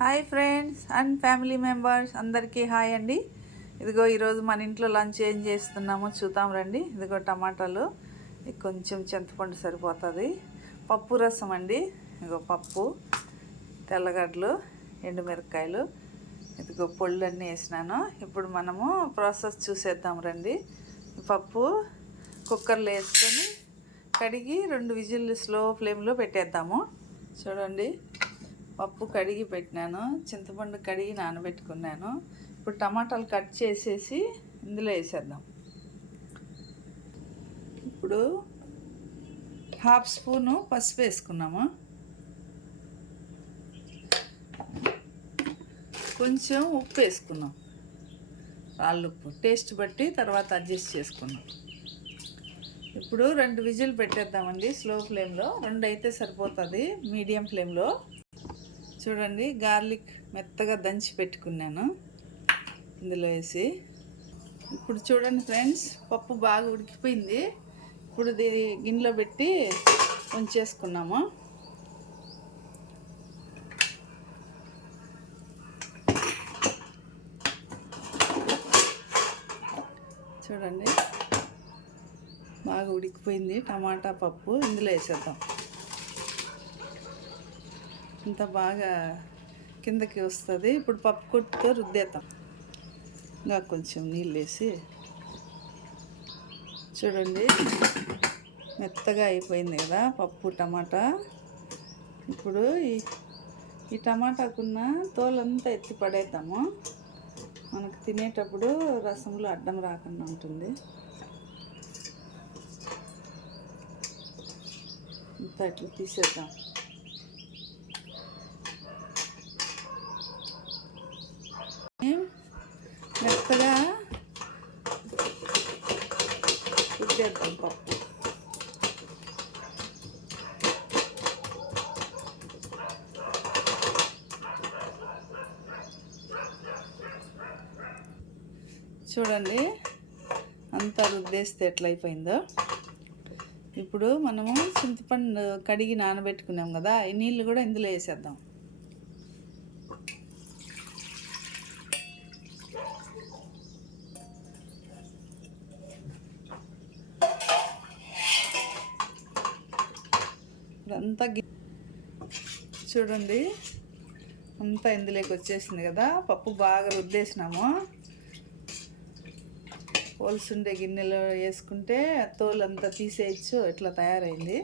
Hi friends and family members అందరికీ hi అండి. ఇదిగో ఈరోజు మన ఇంట్లో లంచ్ ఏం చేస్తున్నామో చూద్దాం రండి. ఇదిగో టమాటాలు, కొంచెం చింతపండు సరిపోతుంది. పప్పు రసం అండి. ఇదిగో పప్పు, తెల్లగడ్డలు, ఎండుమిరపకాయలు, ఇదిగో పొళ్ళన్నీ వేసినాను. ఇప్పుడు మనము ప్రాసెస్ చూసేద్దాం రండి. పప్పు కుక్కర్లో వేసుకొని కడిగి 2 విజిల్లు స్లో ఫ్లేమ్లో పెట్టేద్దాము. చూడండి, పప్పు కడిగి పెట్టినాను, చింతపండు కడిగి నానబెట్టుకున్నాను. ఇప్పుడు టమాటాలు కట్ చేసేసి ఇందులో వేసేద్దాం. ఇప్పుడు 1/2 స్పూను పసుపు వేసుకున్నాము, కొంచెం ఉప్పు వేసుకున్నాం, రాళ్ళుప్పు టేస్ట్ బట్టి తర్వాత అడ్జస్ట్ చేసుకున్నాం. ఇప్పుడు 2 విజిల్ పెట్టేద్దామండి స్లో ఫ్లేమ్లో. 2 అయితే సరిపోతుంది మీడియం ఫ్లేమ్లో. చూడండి, గార్లిక్ మెత్తగా దంచి పెట్టుకున్నాను ఇందులో వేసి. ఇప్పుడు చూడండి ఫ్రెండ్స్, పప్పు బాగా ఉడికిపోయింది. ఇప్పుడు ఇది గిన్నెలో పెట్టి ఉంచేసుకున్నాము. చూడండి, బాగా ఉడికిపోయింది టమాటా పప్పు. ఇందులో వేసేద్దాం. ఇంత బాగా కిందకి వస్తుంది. ఇప్పుడు పప్పు కొట్టుతో రుద్దేద్దాం. ఇంకా కొంచెం నీళ్ళు వేసి. చూడండి, మెత్తగా అయిపోయింది కదా పప్పు టమాటా. ఇప్పుడు ఈ టమాటాకున్న తోలంతా ఎత్తి పడేద్దాము. మనకు తినేటప్పుడు రసంలో అడ్డం రాకుండా ఉంటుంది. ఇంత ఇట్లా తీసేద్దాం. మెత్తగా రుద్దేద్దాం పప్పు. చూడండి, అంతా రుద్దేస్తే ఎట్లయిపోయిందో. ఇప్పుడు మనము చింతపండు కడిగి నానబెట్టుకున్నాం కదా, ఈ నీళ్ళు కూడా ఇందులో వేసేద్దాం. అంతా చూడండి, అంతా ఇందులోకి వచ్చేసింది కదా. పప్పు బాగా రుద్దేసినాము. పోల్సుండే గిన్నెలో వేసుకుంటే తోలు అంతా తీసేయచ్చు. ఇట్లా తయారైంది.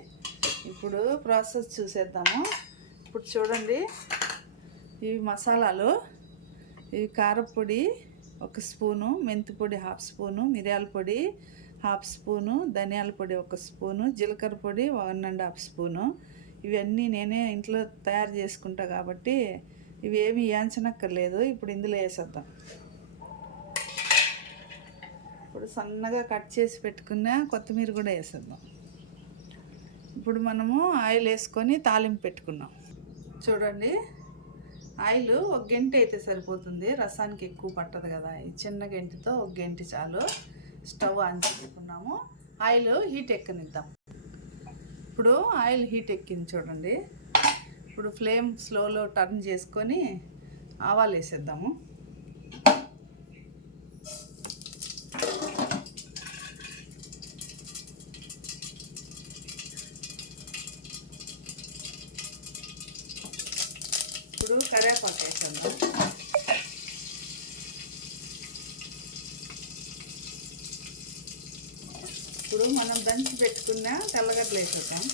ఇప్పుడు ప్రాసెస్ చూసేద్దాము. ఇప్పుడు చూడండి, ఇవి మసాలాలు. ఇవి కారపొడి 1 స్పూను, మెంతి పొడి 1/2 స్పూను, మిరియాల పొడి 1/2 స్పూను, ధనియాల పొడి 1 స్పూను, జీలకర్ర పొడి 1.5 స్పూను. ఇవన్నీ నేనే ఇంట్లో తయారు చేసుకుంటా కాబట్టి ఇవి ఏమి వేయించనక్కర్లేదు. ఇప్పుడు ఇందులో వేసేద్దాం. ఇప్పుడు సన్నగా కట్ చేసి పెట్టుకున్న కొత్తిమీర కూడా వేసేద్దాం. ఇప్పుడు మనము ఆయిల్ వేసుకొని తాలింపు పెట్టుకున్నాం. చూడండి, ఆయిల్ 1 గంట అయితే సరిపోతుంది. రసానికి ఎక్కువ పట్టదు కదా. ఈ చిన్న గంటతో 1 గంట చాలు. స్టవ్ ఆన్ చేసుకున్నాము. ఆయిల్ హీట్ ఎక్కనిద్దాం. ఇప్పుడు ఆయిల్ హీట్ ఎక్కింది చూడండి. ఇప్పుడు ఫ్లేమ్ స్లోలో టర్న్ చేసుకొని ఆవాలు వేసేద్దాము. ఇప్పుడు కరివేపాకు వేసేద్దాం. ఇప్పుడు మనం దంచి పెట్టుకున్న తెల్లగడ్డలు వేసేద్దాం.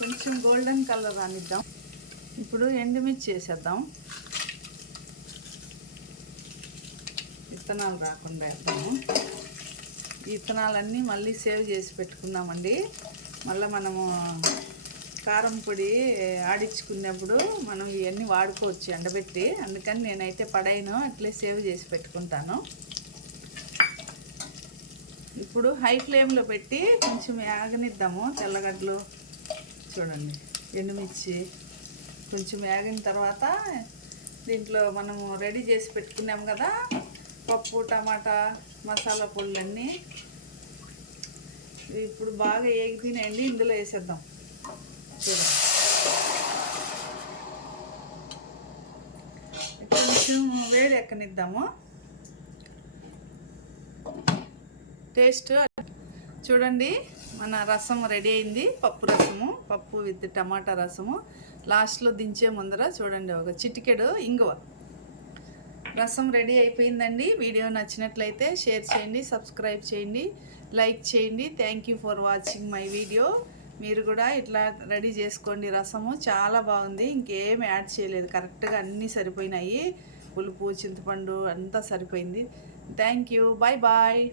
కొంచెం గోల్డెన్ కలర్ రానిద్దాం. ఇప్పుడు ఎండుమిర్చి వేసేద్దాం. విత్తనాలు రాకుండా వేద్దాము. ఈ విత్తనాలన్నీ మళ్ళీ సేవ్ చేసి పెట్టుకున్నామండి. మళ్ళీ మనము కారం పొడి ఆడించుకున్నప్పుడు మనం ఇవన్నీ వాడుకోవచ్చు ఎండబెట్టి. అందుకని నేనైతే పడైను, అట్లే సేవ్ చేసి పెట్టుకుంటాను. ఇప్పుడు హై ఫ్లేమ్లో పెట్టి కొంచెం వేగనిద్దాము. తెల్లగడ్డలు చూడండి, ఎండుమిర్చి కొంచెం వేగిన తర్వాత దీంట్లో మనము రెడీ చేసి పెట్టుకున్నాం కదా పప్పు, టమాటా, మసాలా పొళ్ళన్నీ ఇప్పుడు బాగా ఏగితేనండి ఇందులో వేసేద్దాం. చూడండి, కొంచెం వేడి ఎక్కనిద్దాము. టేస్ట్ చూడండి, మన రసం రెడీ అయింది. పప్పు రసము, పప్పు విత్ టమాటా రసము. లాస్ట్లో దించే ముందర చూడండి ఒక చిటికెడు ఇంగువ. రసం రెడీ అయిపోయిందండి. వీడియో నచ్చినట్లయితే షేర్ చేయండి, సబ్స్క్రైబ్ చేయండి, లైక్ చేయండి. Thank you for watching my video. మీరు కూడా ఇట్లా రెడీ చేసుకోండి. రసము చాలా బాగుంది, ఇంకేం యాడ్ చేయలేదు, కరెక్ట్గా అన్నీ సరిపోయినాయి. పులుపు, చింతపండు అంతా సరిపోయింది. Thank you, bye bye.